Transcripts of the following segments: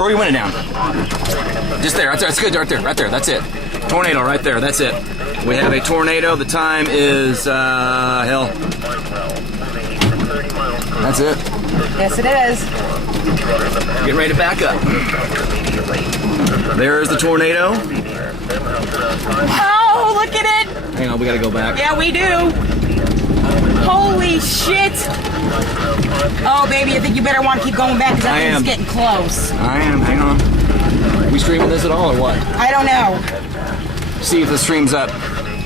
Throw your window down. Just there. That's good. Right there. That's it. Tornado right there. That's it. We have a tornado. The time is hell. That's it. Yes, it is. Get ready to back up. There is the tornado. Oh, look at it. Hang on, we gotta go back. Yeah, we do. Holy shit. Oh, baby, I think you better want to keep going back because that thing's getting close. I am. Hang on. Are we streaming this at all or what? I don't know. See if the stream's up.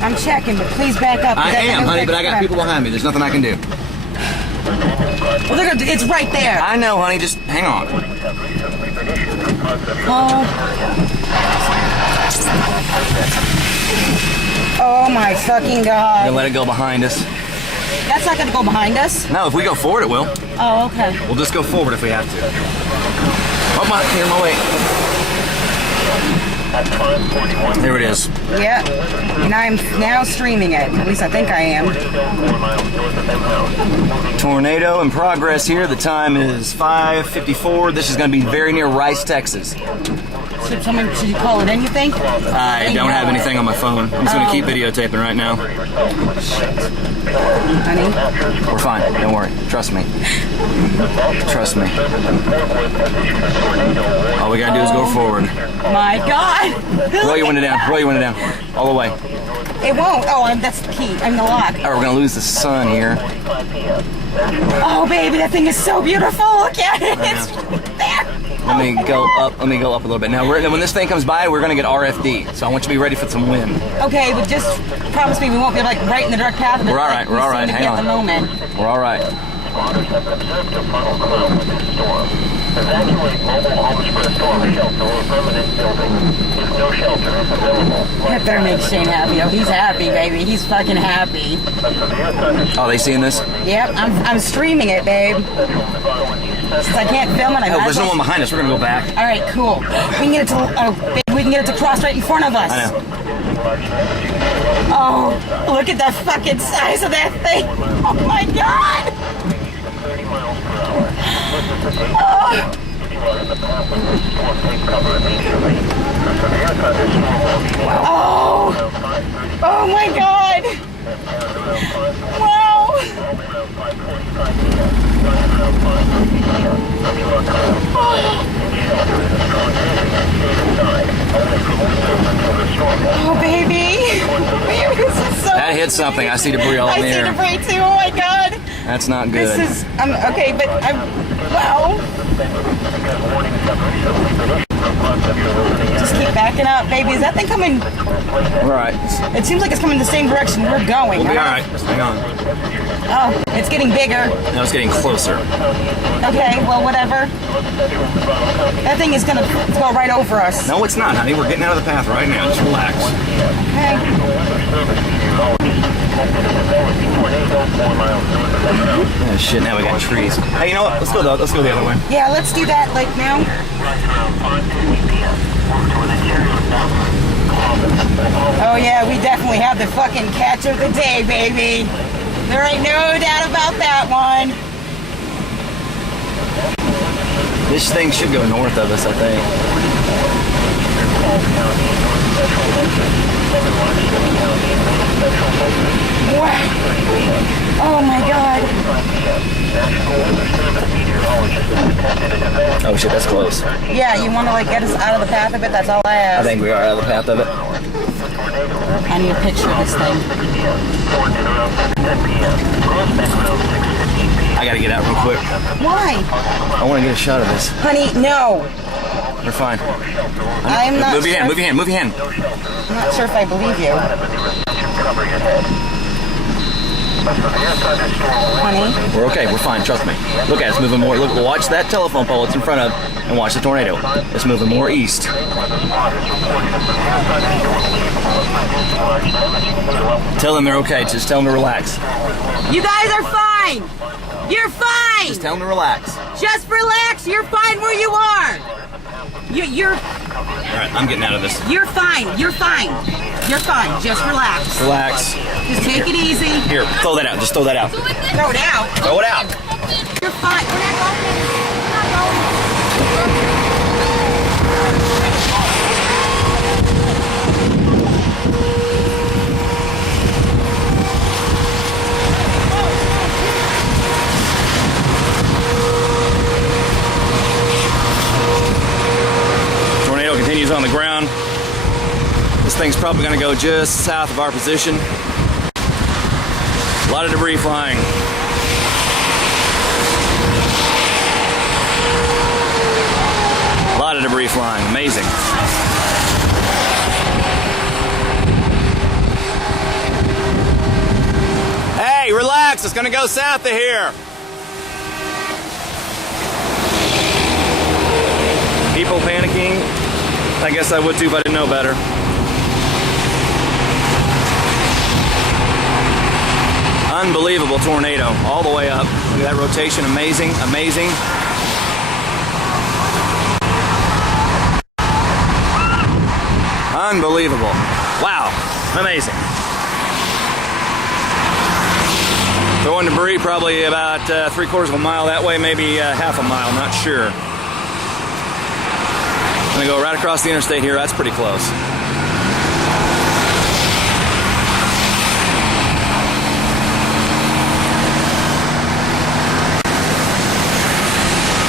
I'm checking, but please back up. I am, honey, but I got people behind me. There's nothing I can do. Well, it's right there. I know, honey. Just hang on. Oh my fucking God. We're gonna let it go behind us. That's not gonna go behind us. No, if we go forward, it will. Oh, okay. We'll just go forward if we have to. Oh my, here, my way. There it is. Yeah. And I'm now streaming it. At least I think I am. Tornado in progress here. The time is 5:54. This is going to be very near Rice, Texas. Should you call it in, you think? I don't have anything on my phone. I'm just going to keep videotaping right now. Honey? We're fine. Don't worry. Trust me. Trust me. All we got to do is go forward. My God. Roll your window down. Roll your window down. All the way. It won't. Oh, that's the key. I'm the lock. Oh, we're going to lose the sun here. Oh, baby, that thing is so beautiful. Look at it. It's there. Let me go up. Let me go up a little bit. Now, when this thing comes by, we're going to get RFD. So I want you to be ready for some wind. Okay, but just promise me we won't be like right in the direct path of it. We're all right. We're all right. Hang on. At the moment. We're all right. Evacuate mobile homes for a storm shelter or permanent building if no shelter is available. That better make Shane happy. Oh, he's happy, baby. He's fucking happy. Oh, they seeing this? Yep, I'm streaming it, babe. Since I can't film it, I Oh, there's no one behind us. We're gonna go back. All right, cool. We can get it to. Babe, we can get it to cross right in front of us. I know. Oh, look at the fucking size of that thing. Oh my God. Oh! Oh my God! Wow! Oh baby! Baby, this is so. That hit something. I see debris all in the air. I see debris too. Oh my God! That's not good. This is okay, but wow. Just keep backing up, baby. Is that thing coming? All right. It seems like it's coming the same direction we're going. We'll be all right. Just hang on. Oh, it's getting bigger. No, it's getting closer. Okay, well, whatever. That thing is gonna go right over us. No, it's not, honey. We're getting out of the path right now. Just relax. Okay. Oh, shit, now we got trees. Hey, you know what? Let's go the other way. Yeah, let's do that, like, now. Oh, yeah, we definitely have the fucking catch of the day, baby. There ain't no doubt about that one. This thing should go north of us, I think. Wow. Oh my God. Oh shit, that's close. Yeah, you want to like get us out of the path of it? That's all I ask. I think we are out of the path of it. I need a picture of this thing. I gotta get out real quick. Why? I want to get a shot of this. Honey, no. We're fine. I'm not Move your hand, move your hand, move your hand. I'm not sure if I believe you. Honey? We're okay, we're fine, trust me. Look at it, it's moving more. Look, watch that telephone pole it's in front of, and watch the tornado. It's moving more east. Tell them they're okay, just tell them to relax. You guys are fine! You're fine! Just tell them to relax. Just relax, you're fine where you are! You're... Alright, I'm getting out of this. You're fine, you're fine. You're fine, just relax. Relax. Just take it easy. Here, throw that out, just throw that out. Throw it out. Throw it out. You're fine. We're not going. thing's probably going to go just south of our position. A lot of debris flying. A lot of debris flying. Amazing. Hey, relax. It's going to go south of here. People panicking. I guess I would too if I didn't know better. Unbelievable tornado all the way up. Look at that rotation. Amazing, amazing. Unbelievable. Wow. Amazing. Throwing debris probably about 3/4 of a mile that way, maybe half a mile, not sure. I'm gonna go right across the interstate here. That's pretty close.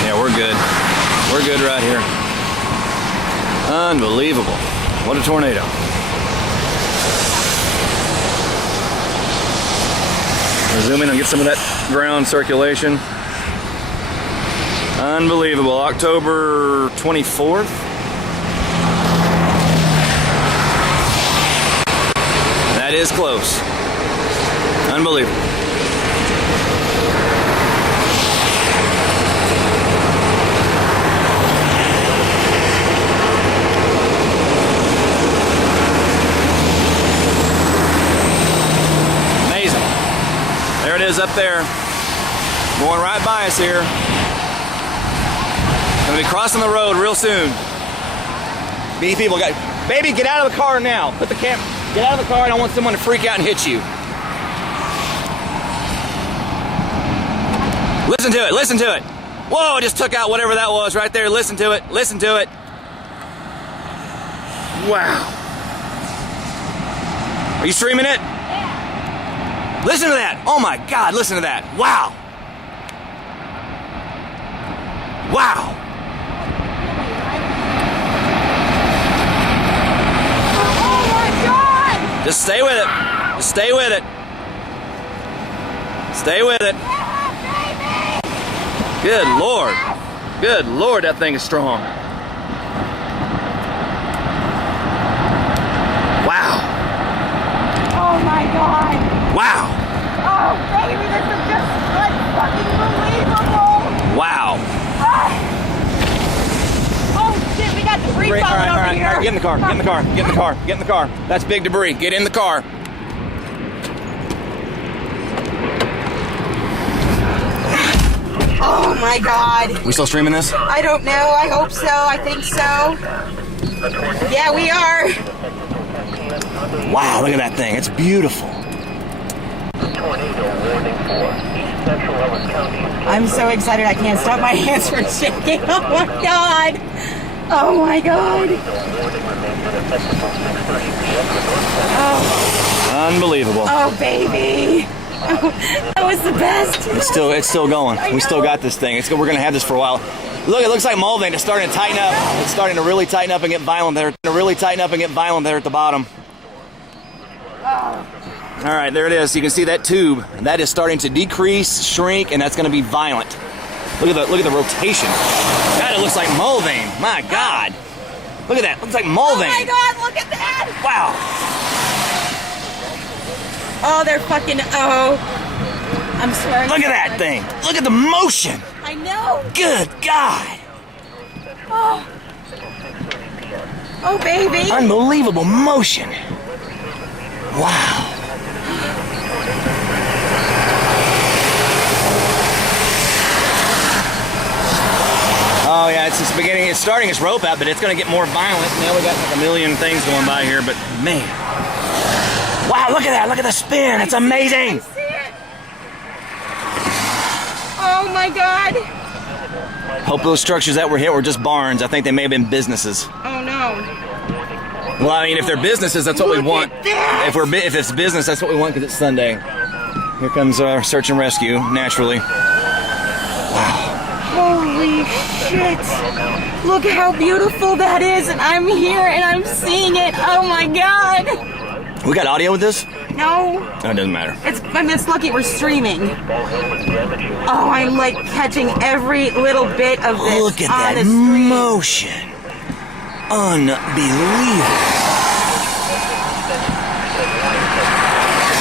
Yeah, we're good. We're good right here. Unbelievable. What a tornado. We'll zoom in and get some of that ground circulation. Unbelievable. October 24th. That is close. Unbelievable. Amazing. There it is up there. Going right by us here. Gonna be crossing the road real soon. These people got, baby, get out of the car now. Put the camera. Get out of the car. I don't want someone to freak out and hit you. Listen to it. Listen to it. Whoa, I just took out whatever that was right there. Listen to it. Listen to it. Wow. Are you streaming it? Yeah. Listen to that. Oh my God, listen to that. Wow. Wow. Just stay with it. Just stay with it. Stay with it. Good Lord. Good Lord, that thing is strong. Wow. Oh my God. Wow. Oh baby, this is just like fucking believable. Wow. Oh shit, we got debris falling over here. All right, get in the car. Get in the car. Get in the car. Get in the car. That's big debris. Get in the car. Oh my God. We still streaming this? I don't know. I hope so. I think so. Yeah, we are. Wow, look at that thing. It's beautiful. I'm so excited I can't stop my hands from shaking. Oh my God. Oh my God. Oh. Unbelievable. Oh baby. Oh, that was the best. It's still going. We still got this thing. We're gonna have this for a while. Look, it looks like Mulvane is starting to tighten up. It's starting to really tighten up and get violent there. At the bottom. All right, there it is. You can see that tube. That is starting to decrease, shrink, and that's going to be violent. Look at the rotation. God, it looks like Mulvane. My God. Look at that. It looks like Mulvane. Oh my God, look at that. Wow. Oh, they're fucking, oh. I'm swearing. Look at that thing. Look at the motion. I know. Good God. Oh. Oh, baby. Unbelievable motion. Wow. Oh yeah, it's just beginning. It's starting its rope out, but it's going to get more violent. Now we got like a million things going by here, but man. Wow, look at that. Look at the spin. It's amazing. I see it. Oh my God. Hope those structures that were hit were just barns. I think they may have been businesses. Oh no. Well, I mean, if they're businesses, that's what we want. If it's business, that's what we want because it's Sunday. Here comes our search and rescue, naturally. Wow. Holy shit. Look how beautiful that is, and I'm here and I'm seeing it. Oh my god. We got audio with this? No. Oh, it doesn't matter. It's lucky we're streaming. Oh, I'm like catching every little bit of this. Look at on that the screen. motion. Unbelievable.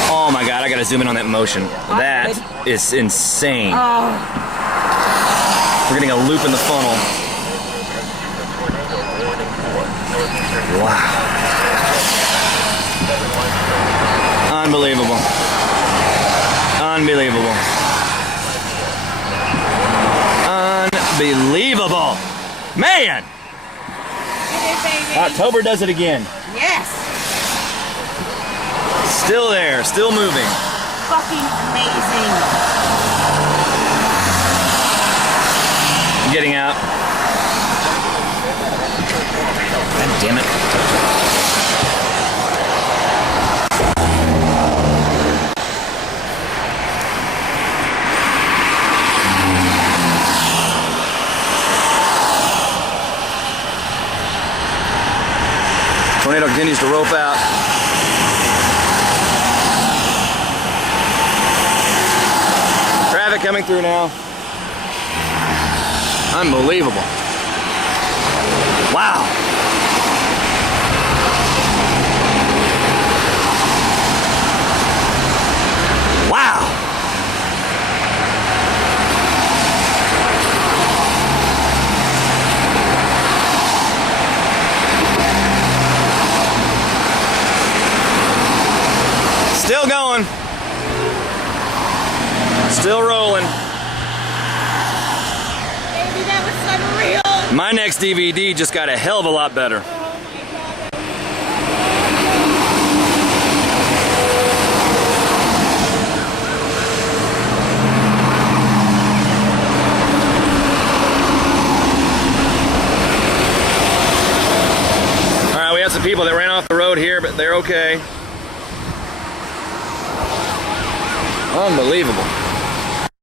Oh my god, I gotta zoom in on that motion. That is insane. Oh. We're getting a loop in the funnel. Wow. Unbelievable. Unbelievable. Unbelievable. Man! October does it again. Yes. Still there, still moving. Fucking amazing. Getting out. God damn it. Tornado continues to rope out. Traffic coming through now. Unbelievable. Wow. Wow. Still going. Still rolling. Baby, that was unreal. My next DVD just got a hell of a lot better. All right, we have some people that ran off the road here, but they're okay. Unbelievable.